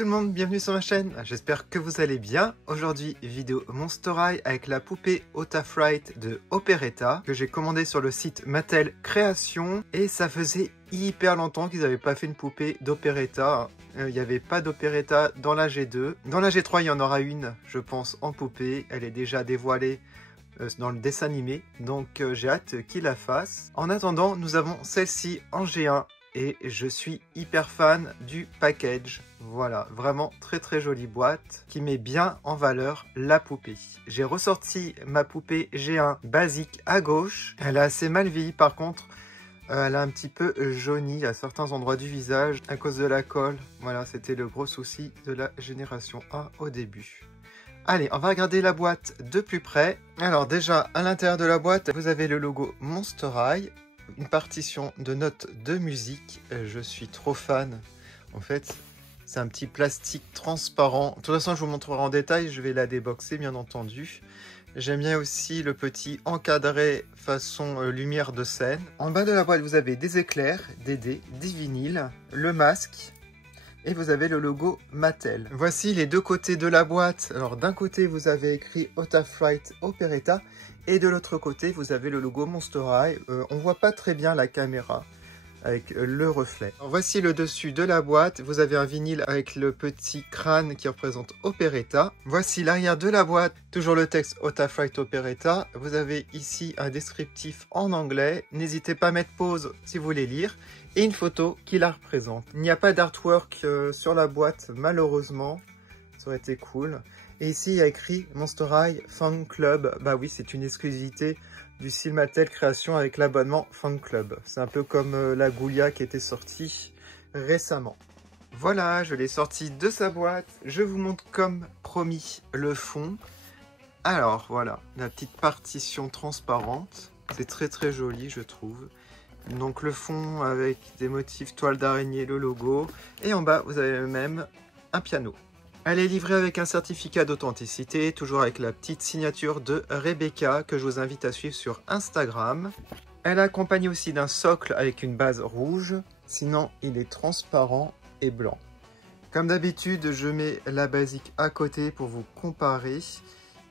tout le monde, bienvenue sur ma chaîne, j'espère que vous allez bien. Aujourd'hui, vidéo Monster High avec la poupée Otafright de Operetta que j'ai commandée sur le site Mattel Création. Et ça faisait hyper longtemps qu'ils n'avaient pas fait une poupée d'Operetta. Il n'y avait pas d'Operetta dans la G2. Dans la G3, il y en aura une, je pense, en poupée. Elle est déjà dévoilée dans le dessin animé, donc j'ai hâte qu'il la fasse. En attendant, nous avons celle-ci en G1 et je suis hyper fan du package. Voilà, vraiment très jolie boîte qui met bien en valeur la poupée. J'ai ressorti ma poupée G1 basique à gauche. Elle a assez mal vieilli par contre. Elle a un petit peu jauni à certains endroits du visage à cause de la colle. Voilà, c'était le gros souci de la génération 1 au début. Allez, on va regarder la boîte de plus près. Alors déjà, à l'intérieur de la boîte, vous avez le logo Monster High, une partition de notes de musique. Je suis trop fan. En fait, c'est un petit plastique transparent. De toute façon, je vous montrerai en détail. Je vais la déboxer, bien entendu. J'aime bien aussi le petit encadré façon lumière de scène. En bas de la boîte, vous avez des éclairs, des dés, des vinyles, le masque. Et vous avez le logo Mattel. Voici les deux côtés de la boîte. Alors d'un côté vous avez écrit Otafright Operetta et de l'autre côté vous avez le logo Monster High. On voit pas très bien la caméra avec le reflet. Alors, voici le dessus de la boîte. Vous avez un vinyle avec le petit crâne qui représente Operetta. Voici l'arrière de la boîte. Toujours le texte Otafright Operetta. Vous avez ici un descriptif en anglais. N'hésitez pas à mettre pause si vous voulez lire. Et une photo qui la représente. Il n'y a pas d'artwork sur la boîte, malheureusement. Ça aurait été cool. Et ici, il y a écrit Monster High Fan Club. Bah oui, c'est une exclusivité du style Mattel Création avec l'abonnement Fan Club. C'est un peu comme la Goulia qui était sortie récemment. Voilà, je l'ai sorti de sa boîte. Je vous montre comme promis le fond. Alors, voilà, la petite partition transparente. C'est très joli, je trouve. Donc le fond avec des motifs toile d'araignée, le logo. Et en bas, vous avez même un piano. Elle est livrée avec un certificat d'authenticité, toujours avec la petite signature de Rebecca que je vous invite à suivre sur Instagram. Elle est accompagnée aussi d'un socle avec une base rouge. Sinon, il est transparent et blanc. Comme d'habitude, je mets la basique à côté pour vous comparer.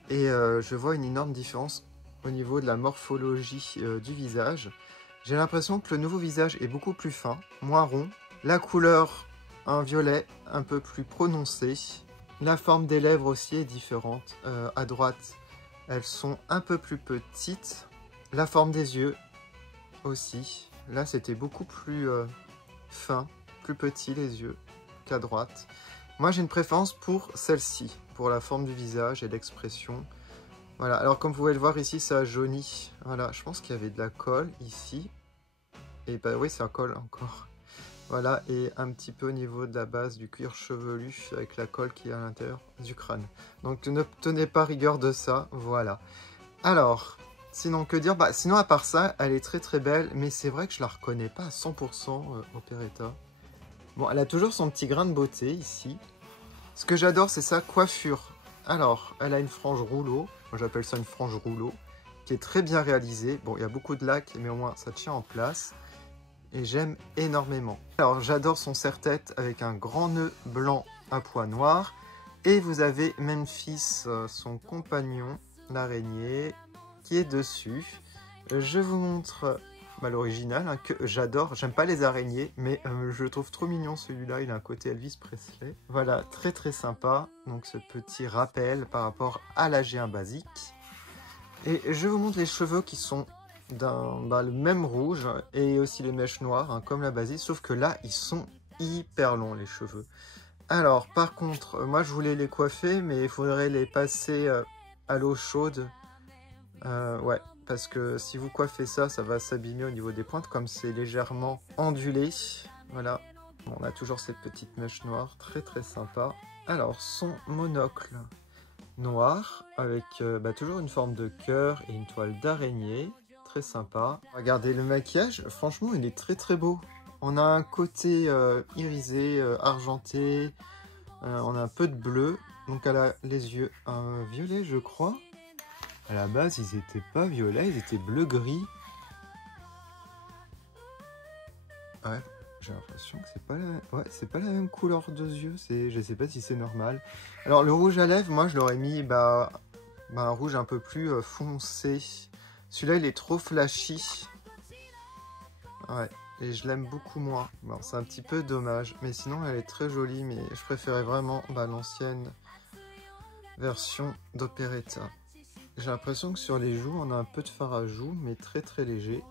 Et je vois une énorme différence au niveau de la morphologie du visage. J'ai l'impression que le nouveau visage est beaucoup plus fin, moins rond. La couleur, un violet un peu plus prononcé. La forme des lèvres aussi est différente. À droite, elles sont un peu plus petites. La forme des yeux aussi. Là, c'était beaucoup plus fin, plus petit les yeux qu'à droite. Moi, j'ai une préférence pour celle-ci, pour la forme du visage et l'expression. Voilà, alors comme vous pouvez le voir ici, ça a jauni. Voilà, je pense qu'il y avait de la colle ici. Et bah oui, ça colle encore. Voilà, et un petit peu au niveau de la base du cuir chevelu avec la colle qui est à l'intérieur du crâne. Donc ne tenez pas rigueur de ça, voilà. Alors, sinon que dire? Bah sinon à part ça, elle est très belle, mais c'est vrai que je la reconnais pas à 100% Operetta. Bon, elle a toujours son petit grain de beauté ici. Ce que j'adore, c'est sa coiffure. Alors, elle a une frange rouleau, moi j'appelle ça une frange rouleau, qui est très bien réalisée. Bon, il y a beaucoup de lac, mais au moins ça tient en place. Et j'aime énormément. Alors, j'adore son serre-tête avec un grand nœud blanc à pois noirs. Et vous avez Memphis, son compagnon, l'araignée, qui est dessus. Je vous montre l'original, hein, que j'adore. J'aime pas les araignées, mais je le trouve trop mignon celui-là. Il a un côté Elvis Presley. Voilà, très sympa. Donc ce petit rappel par rapport à la G1 basique. Et je vous montre les cheveux qui sont le même rouge et aussi les mèches noires, hein, comme la basique, sauf que là, ils sont hyper longs les cheveux. Alors, par contre, moi je voulais les coiffer, mais il faudrait les passer à l'eau chaude. Ouais, parce que si vous coiffez ça, ça va s'abîmer au niveau des pointes, comme c'est légèrement ondulé. Voilà, bon, on a toujours cette petite mèche noire, très sympa. Alors, son monocle noir, avec toujours une forme de cœur et une toile d'araignée. Très sympa. Regardez le maquillage, franchement il est très beau. On a un côté irisé, argenté, on a un peu de bleu. Donc elle a les yeux violets je crois. À la base ils n'étaient pas violets, ils étaient bleu-gris. Ouais, j'ai l'impression que c'est pas la même couleur de yeux, je sais pas si c'est normal. Alors le rouge à lèvres, moi je l'aurais mis un rouge un peu plus foncé. Celui-là il est trop flashy. Ouais, et je l'aime beaucoup moins. Bon, c'est un petit peu dommage, mais sinon elle est très jolie, mais je préférais vraiment l'ancienne version d'Operetta. J'ai l'impression que sur les joues, on a un peu de fard à joues, mais très très léger.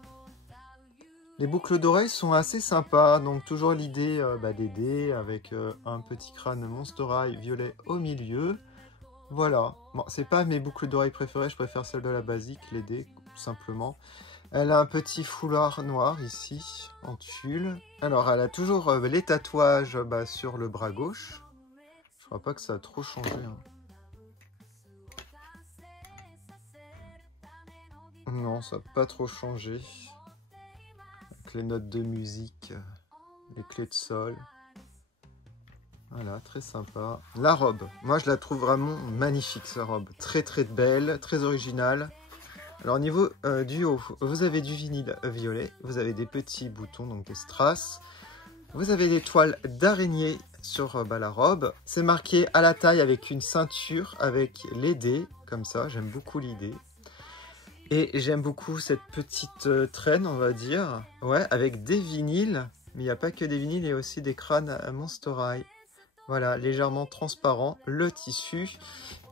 Les boucles d'oreilles sont assez sympas, donc toujours l'idée des dés avec un petit crâne Monster High violet au milieu. Voilà, bon, c'est pas mes boucles d'oreilles préférées, je préfère celle de la basique, les dés, tout simplement. Elle a un petit foulard noir ici, en tulle. Alors, elle a toujours les tatouages sur le bras gauche. Je crois pas que ça a trop changé. Hein. Non, ça n'a pas trop changé. Avec les notes de musique, les clés de sol. Voilà, très sympa. La robe, moi je la trouve vraiment magnifique, sa robe. Très très belle, très originale. Alors au niveau du haut, vous avez du vinyle violet, vous avez des petits boutons, donc des strass. Vous avez des toiles d'araignée sur la robe. C'est marqué à la taille avec une ceinture, avec les dés, comme ça, j'aime beaucoup l'idée. Et j'aime beaucoup cette petite traîne, on va dire. Ouais, avec des vinyles, mais il n'y a pas que des vinyles, il y a aussi des crânes à Monster High. Voilà, légèrement transparent, le tissu.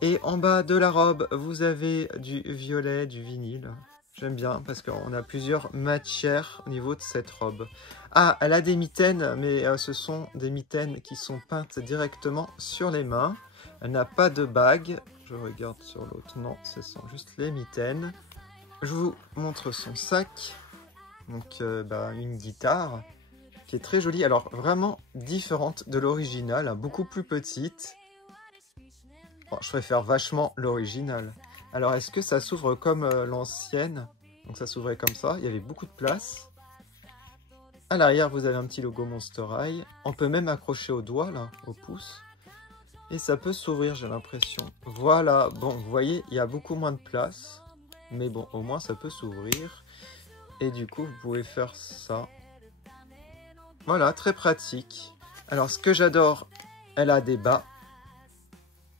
Et en bas de la robe, vous avez du violet, du vinyle. J'aime bien parce qu'on a plusieurs matières au niveau de cette robe. Ah, elle a des mitaines, mais ce sont des mitaines qui sont peintes directement sur les mains. Elle n'a pas de bague. Je regarde sur l'autre. Non, ce sont juste les mitaines. Je vous montre son sac. Donc, une guitare qui est très jolie. Alors, vraiment différente de l'original, beaucoup plus petite. Bon, je préfère vachement l'original. Alors, est-ce que ça s'ouvre comme l'ancienne? Donc, ça s'ouvrait comme ça. Il y avait beaucoup de place. À l'arrière, vous avez un petit logo Monster High. On peut même accrocher au doigt, là, au pouce. Et ça peut s'ouvrir, j'ai l'impression. Voilà. Bon, vous voyez, il y a beaucoup moins de place. Mais bon, au moins, ça peut s'ouvrir. Et du coup, vous pouvez faire ça. Voilà, très pratique. Alors, ce que j'adore, elle a des bas.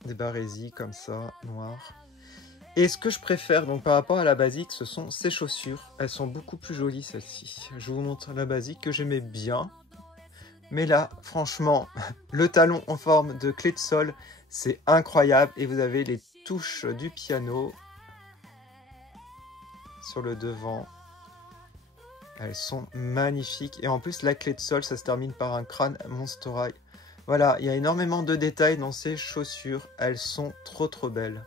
Des barésies comme ça, noirs. Et ce que je préfère, donc par rapport à la basique, ce sont ces chaussures. Elles sont beaucoup plus jolies, celles-ci. Je vous montre la basique que j'aimais bien. Mais là, franchement, le talon en forme de clé de sol, c'est incroyable. Et vous avez les touches du piano sur le devant. Elles sont magnifiques. Et en plus, la clé de sol, ça se termine par un crâne Monster High. Voilà, il y a énormément de détails dans ces chaussures. Elles sont trop trop belles.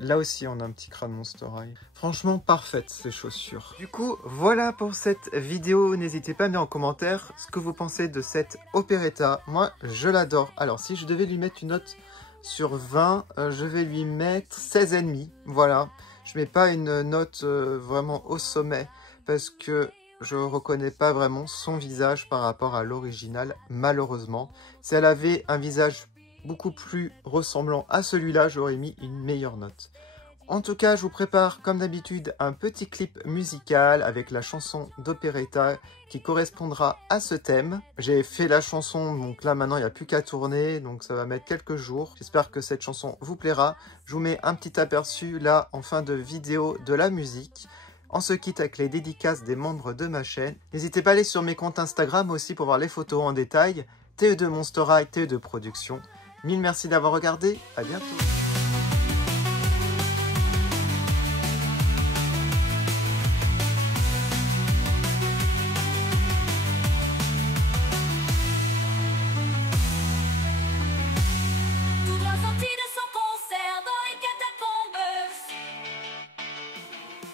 Là aussi, on a un petit crâne Monster High. Franchement, parfaite ces chaussures. Du coup, voilà pour cette vidéo. N'hésitez pas à me dire en commentaire ce que vous pensez de cette Operetta. Moi, je l'adore. Alors, si je devais lui mettre une note sur 20, je vais lui mettre 16,5. Voilà. Je mets pas une note vraiment au sommet parce que je ne reconnais pas vraiment son visage par rapport à l'original, malheureusement. Si elle avait un visage beaucoup plus ressemblant à celui-là, j'aurais mis une meilleure note. En tout cas, je vous prépare, comme d'habitude, un petit clip musical avec la chanson d'Operetta qui correspondra à ce thème. J'ai fait la chanson, donc là, maintenant, il n'y a plus qu'à tourner, donc ça va mettre quelques jours. J'espère que cette chanson vous plaira. Je vous mets un petit aperçu, là, en fin de vidéo, de la musique. On se quitte avec les dédicaces des membres de ma chaîne. N'hésitez pas à aller sur mes comptes Instagram aussi pour voir les photos en détail. TE2 Monster High, TE2 Production. Mille merci d'avoir regardé, à bientôt.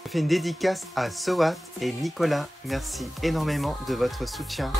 Je fais une dédicace à Sowat et Nicolas. Merci énormément de votre soutien.